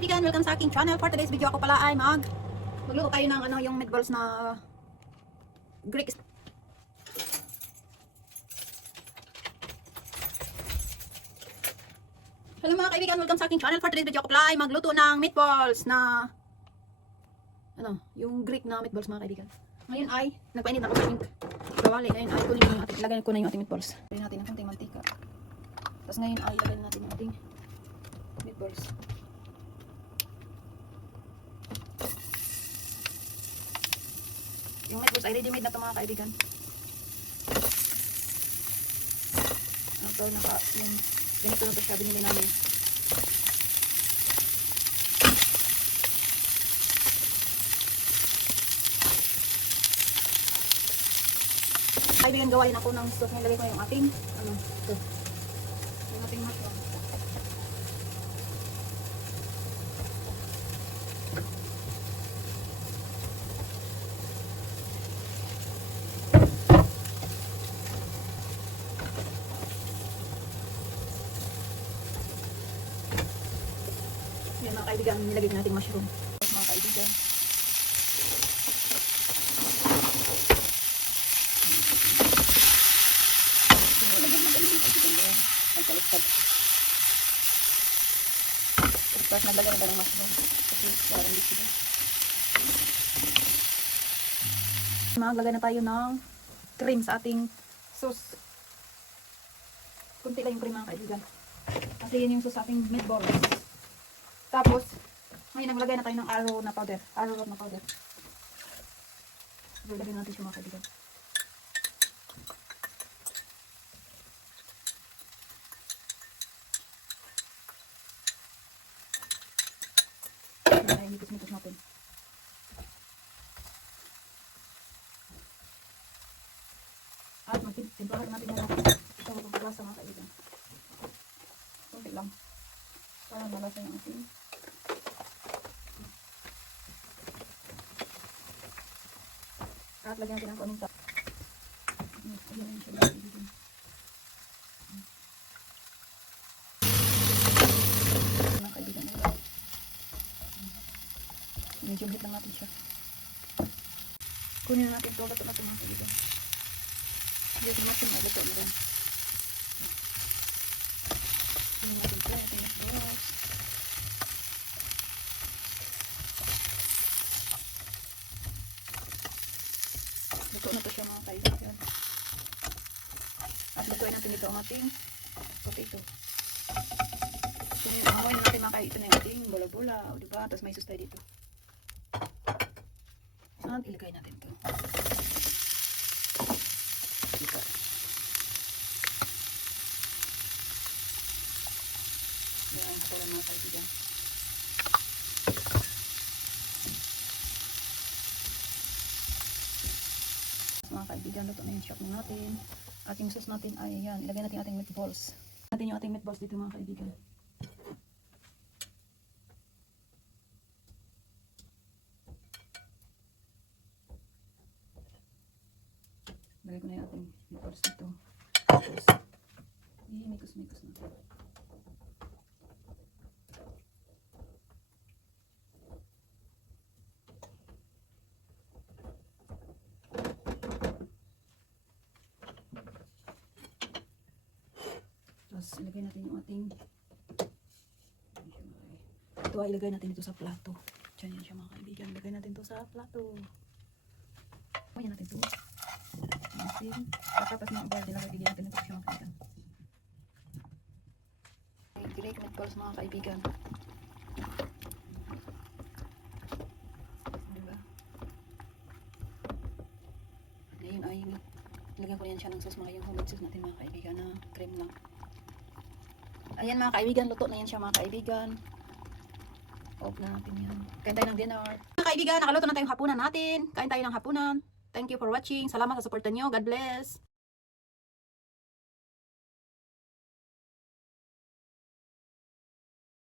kaibigan, welcome sa aking channel. For today's video ako pala ay magluto tayo ng yung meatballs na Greek. Hello mga kaibigan, welcome sa aking channel. For today's video ako pala ay magluto ng meatballs na yung Greek na meatballs mga kaibigan. Ngayon ay nagpainit na ako sa aking kawali. Ngayon ay kunin ko yung lagyan ko na yung ating meatballs. Lagyan natin ng konting mantika. Tapos ngayon ay lagyan natin yung ating meatballs. Yung meatballs ay ready-made na ito mga kaibigan. Ito, yung ganito na ito siya, binili namin. Kaibigan, gawain ako ng sauce. Ngayon lagay ko yung ating, ito. Yung ating mushroom. Yan mga kaibigan, nilagay ko natin mushroom. Mga kaibigan. Tapos naglagay na ba ng mushroom? Kasi parang dito din. Maglagay na tayo ng cream sa ating sauce. Kunti lang yung cream mga kaibigan. Kasi yun yung sauce sa ating meatballs. Tapos, ngayon naglagay na tayo ng arrowroot na powder. Arrowroot na powder. So, lagyan natin siya mga kaibigan. Ay, mitos-mitos natin. At magtimplahan natin na ito magpapalasa mga kaibigan. Kunti lang. Para malasa yung ating. At lagyan natin ang paminta. Ayan na siya mga kaibigan. Mga kaibigan na lang. Medyo hit lang natin siya. Kunin na natin ito. Lato na ito mga kaibigan. Medyo natin malato na rin. Kunin natin ito. Kunin natin ito. Luto na ito siya mga kaibigan. At lutuin natin ito ang ating potato. Kunin na natin mga kaibigan. Ito na yung ating bola-bola. O diba? Tapos may sustay dito. At ilagay natin ito. Dito. Ayan, para mga kaibigan. Mga kaibigan, luto na yung shop natin. Ating sauce natin ay ayan. Ilagay natin ating meatballs. Natin yung ating meatballs dito mga kaibigan. Lagay ko na yung ating meatballs dito. Tapos, mikos-mikos na. Tapos, ilagay natin yung ating ito ay ilagay natin dito sa plato. Diyan yan siya mga kaibigan. Ilagay natin ito sa plato. Ayan natin ito. Tapos mga bal, nilagay natin ito siya mga kaibigan. Greek meatballs mga kaibigan. Diba? Ngayon ay lagyan ko na yan siya ng sauce mga yung homemade sauce natin mga kaibigan na cream lang. Ayan mga kaibigan, luto na yan siya mga kaibigan. Off na natin yan. Kain tayo ng dinner. Mga kaibigan, nakaluto na tayong hapunan natin. Kain tayo ng hapunan. Thank you for watching. Salamat sa suporta nyo. God bless.